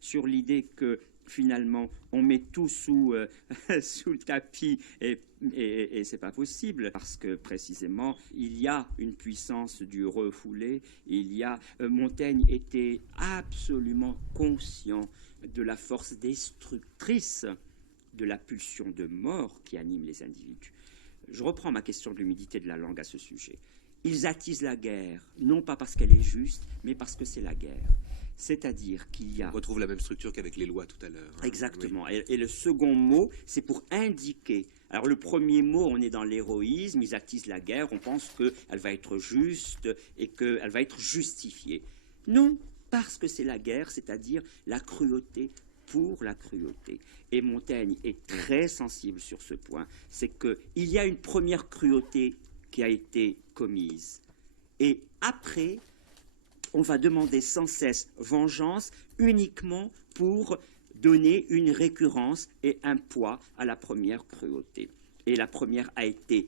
sur l'idée que finalement on met tout sous, sous le tapis et c'est pas possible parce que précisément il y a une puissance du refoulé. Montaigne était absolument conscient de la force destructrice de la pulsion de mort qui anime les individus. Je reprends ma question de l'humidité de la langue à ce sujet. Ils attisent la guerre, non pas parce qu'elle est juste, mais parce que c'est la guerre. C'est-à-dire qu'il y a... On retrouve la même structure qu'avec les lois tout à l'heure. Hein. Exactement. Oui. Et le second mot, c'est pour indiquer. Alors le premier mot, on est dans l'héroïsme, ils attisent la guerre, on pense qu'elle va être juste et qu'elle va être justifiée. Non, parce que c'est la guerre, c'est-à-dire la cruauté pour la cruauté. Et Montaigne est très sensible sur ce point. C'est qu'il y a une première cruauté qui a été commise. Et après, on va demander sans cesse vengeance uniquement pour donner une récurrence et un poids à la première cruauté. Et la première a été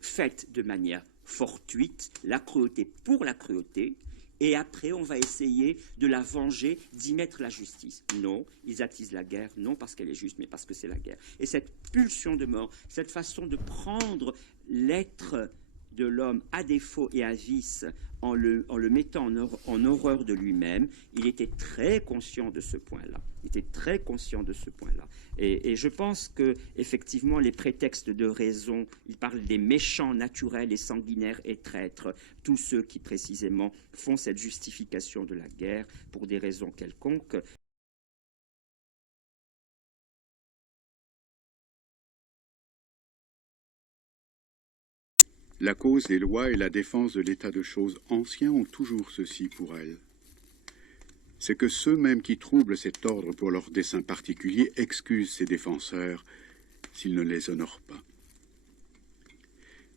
faite de manière fortuite, la cruauté pour la cruauté, et après on va essayer de la venger, d'y mettre la justice. Non, ils attisent la guerre, non parce qu'elle est juste, mais parce que c'est la guerre. Et cette pulsion de mort, cette façon de prendre l'être de l'homme à défaut et à vice en le mettant en horreur de lui-même, il était très conscient de ce point-là. Il était très conscient de ce point-là. Et je pense que effectivement les prétextes de raison, il parle des méchants naturels et sanguinaires et traîtres, tous ceux qui précisément font cette justification de la guerre pour des raisons quelconques. La cause des lois et la défense de l'état de choses ancien ont toujours ceci pour elles. C'est que ceux mêmes qui troublent cet ordre pour leurs desseins particuliers excusent ses défenseurs s'ils ne les honorent pas.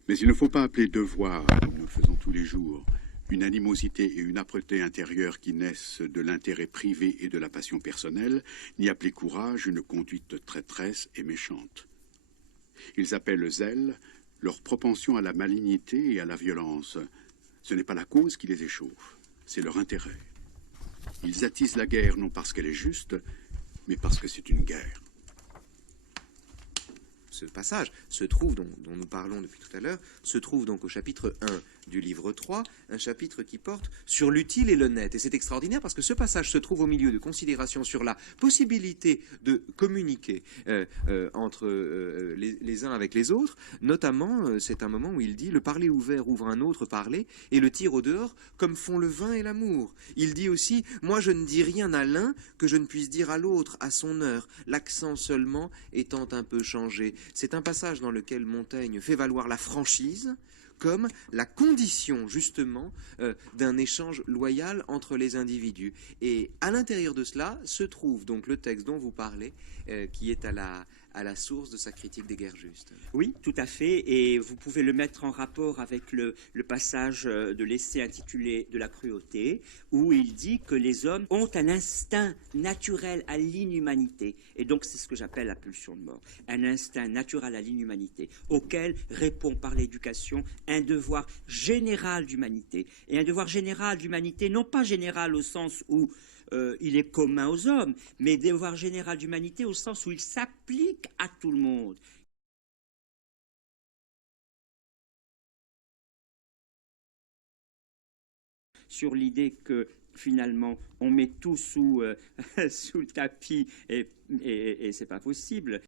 Mais il ne faut pas appeler devoir, comme nous le faisons tous les jours, une animosité et une âpreté intérieure qui naissent de l'intérêt privé et de la passion personnelle, ni appeler courage une conduite traîtresse et méchante. Ils appellent zèle leur propension à la malignité et à la violence. Ce n'est pas la cause qui les échauffe, c'est leur intérêt. Ils attisent la guerre non parce qu'elle est juste, mais parce que c'est une guerre. Ce passage se trouve, dont nous parlons depuis tout à l'heure, se trouve donc au chapitre 1 du livre 3, un chapitre qui porte sur l'utile et l'honnête. Et c'est extraordinaire parce que ce passage se trouve au milieu de considérations sur la possibilité de communiquer entre les uns avec les autres. Notamment, c'est un moment où il dit « Le parler ouvert ouvre un autre parler et le tire au dehors comme font le vin et l'amour. » Il dit aussi « Moi je ne dis rien à l'un que je ne puisse dire à l'autre à son heure, l'accent seulement étant un peu changé. » C'est un passage dans lequel Montaigne fait valoir la franchise comme la condition justement d'un échange loyal entre les individus. Et à l'intérieur de cela se trouve donc le texte dont vous parlez, qui est à la source de sa critique des guerres justes. Oui, tout à fait, et vous pouvez le mettre en rapport avec le passage de l'essai intitulé « De la cruauté », où il dit que les hommes ont un instinct naturel à l'inhumanité, et donc c'est ce que j'appelle la pulsion de mort, un instinct naturel à l'inhumanité, auquel répond par l'éducation un devoir général d'humanité, et un devoir général d'humanité, non pas général au sens où il est commun aux hommes, mais devoir général d'humanité au sens où il s'applique à tout le monde. Sur l'idée que finalement on met tout sous, sous le tapis et c'est pas possible.